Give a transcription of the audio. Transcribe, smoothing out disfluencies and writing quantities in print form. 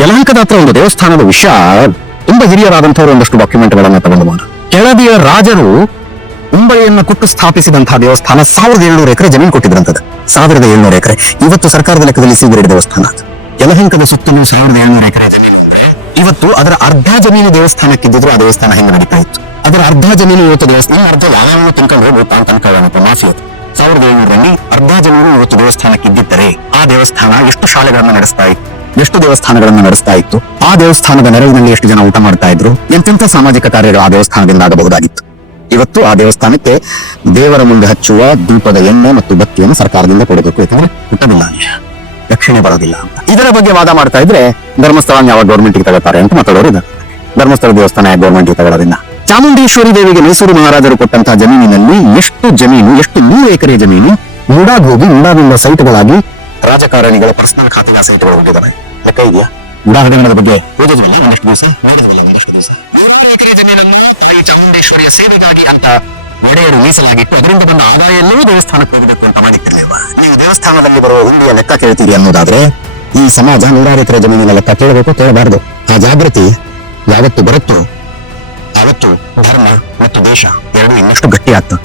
ಯಲಹಂಕದ ಹತ್ರ ಒಂದು ದೇವಸ್ಥಾನದ ವಿಷಯ ತುಂಬಾ ಹಿರಿಯರಾದಂತವರು ಒಂದಷ್ಟು ಡಾಕ್ಯುಮೆಂಟ್ಗಳನ್ನ ತಗೊಂಡು ಕೆಳದಿಯ ರಾಜರು ಉಂಬಳಿಯನ್ನ ಕೊಟ್ಟು ಸ್ಥಾಪಿಸಿದಂತಹ ದೇವಸ್ಥಾನ 1700 ಎಕರೆ ಜಮೀನು ಕೊಟ್ಟಿದ್ರಂತದ. 1700 ಎಕರೆ ಇವತ್ತು ಸರ್ಕಾರದ ಲೆಕ್ಕದಲ್ಲಿ ಸಿಗರೇಟ್ ದೇವಸ್ಥಾನ. ಯಲಹಂಕದ ಸುತ್ತಲೂ 1700 ಎಕರೆ ಜಮೀನು. ಇವತ್ತು ಅದರ ಅರ್ಧ ಜಮೀನು ದೇವಸ್ಥಾನಕ್ಕಿದ್ದಿದ್ರು ಆ ದೇವಸ್ಥಾನ ಹೆಂಗೆ ನಡೀತಾ ಇತ್ತು. ಅದರ ಅರ್ಧ ಜಮೀನು ಇವತ್ತು ದೇವಸ್ಥಾನ, ಅರ್ಧ ಯಾವಾಗ ತಿನ್ಕೊಂಡು ಹೋಗ್ಬಿಟ್ಟು ಅಂತ ಅನ್ಕೊಳ್ಳೋಣಪ್ಪ ಮಾಫಿ. 1700ರಲ್ಲಿ ಅರ್ಧ ಜಮೀನು ಇವತ್ತು ದೇವಸ್ಥಾನಕ್ಕಿದ್ದಿದ್ದರೆ ಆ ದೇವಸ್ಥಾನ ಎಷ್ಟು ಶಾಲೆಗಳನ್ನ ನಡೆಸ್ತಾ ಇತ್ತು, ಎಷ್ಟು ದೇವಸ್ಥಾನಗಳನ್ನ ನಡೆಸ್ತಾ ಇತ್ತು, ಆ ದೇವಸ್ಥಾನದ ನೆರವಿನಲ್ಲಿ ಎಷ್ಟು ಜನ ಊಟ ಮಾಡ್ತಾ ಇದ್ರು, ಎಂತೆಂಥ ಸಾಮಾಜಿಕ ಕಾರ್ಯಗಳು ಆ ದೇವಸ್ಥಾನದಿಂದ ಆಗಬಹುದಾಗಿತ್ತು. ಇವತ್ತು ಆ ದೇವಸ್ಥಾನಕ್ಕೆ ದೇವರ ಮುಂದೆ ಹಚ್ಚುವ ದೀಪದ ಎಣ್ಣೆ ಮತ್ತು ಬತ್ತಿಯನ್ನು ಸರ್ಕಾರದಿಂದ ಕೊಡಬೇಕು, ಯಾಕಂದ್ರೆ ಊಟವಿಲ್ಲ, ರಕ್ಷಣೆ ಬರೋದಿಲ್ಲ ಅಂತ. ಇದರ ಬಗ್ಗೆ ವಾದ ಮಾಡ್ತಾ ಇದ್ರೆ ಧರ್ಮಸ್ಥಳ ಯಾವ ಗೌರ್ಮೆಂಟ್ಗೆ ತಗೋತಾರೆ ಅಂತ ಮಾತಾಡೋರು ಇದ್ದಾರೆ. ಧರ್ಮಸ್ಥಳ ದೇವಸ್ಥಾನ ಗೌರ್ಮೆಂಟ್ಗೆ ತಗೊಳ್ಳೋದಿಲ್ಲ. ಚಾಮುಂಡೇಶ್ವರಿ ದೇವಿಗೆ ಮೈಸೂರು ಮಹಾರಾಜರು ಕೊಟ್ಟಂತಹ ಜಮೀನಿನಲ್ಲಿ ಎಷ್ಟು ಜಮೀನು, ಎಷ್ಟು 100 ಎಕರೆ ಜಮೀನು ಮೂಡಾಗ್ ಹೋಗಿ ಮೂಡಾದಿಂದ ಸೈಟ್ಗಳಾಗಿ ರಾಜಕಾರಣಿಗಳ ಪರ್ಸನಲ್ ಖಾತೆಗಳ ಸೈಟ್ಗಳು ಹೊಂದಿದ್ದಾರೆ. ಲೆಕ್ಕ ಇದೆಯಾ? ಮೂಡಾ ಹಗರಣದ ಬಗ್ಗೆ ಓದಿದ್ವಲ್ಲ ಒಂದಷ್ಟು ದಿವಸ, ನೋಡಿದ್ವಲ್ಲ ಒಂದಷ್ಟು ದಿವಸ. 100 ಎಕರೆ ಜಮೀನನ್ನು ತಾಯಿ ಚಾಮುಂಡೇಶ್ವರಿಯ ಸೇವೆಗಾಗಿ ಅಂತ ಒಡೆಯರು ಮೀಸಲಾಗಿಟ್ಟು ಅದರಿಂದ ಬಂದ ಆದಾಯ ಎಲ್ಲವೂ ದೇವಸ್ಥಾನಕ್ಕೆ ಹೋಗಬೇಕು ಅಂತ ಮಾಡಿಟ್ಟಿರ್ಲಿಲ್ವಾ? ನೀವು ದೇವಸ್ಥಾನದಲ್ಲಿ ಬರುವ ಹುಂಡಿಯ ಲೆಕ್ಕ ಕೇಳ್ತೀರಿ ಅನ್ನೋದಾದ್ರೆ ಈ ಸಮಾಜ 100 ಎಕರೆ ಜಮೀನಿನ ಲೆಕ್ಕ ಕೇಳಬೇಕು, ಕೇಳಬಾರದು. ಆ ಜಾಗೃತಿ ಯಾವತ್ತು ಬರುತ್ತೋ ಆವತ್ತು ಧರ್ಮ ಮತ್ತು ದೇಶ ಎರಡು ಇನ್ನಷ್ಟು ಗಟ್ಟಿ ಆಗ್ತದೆ.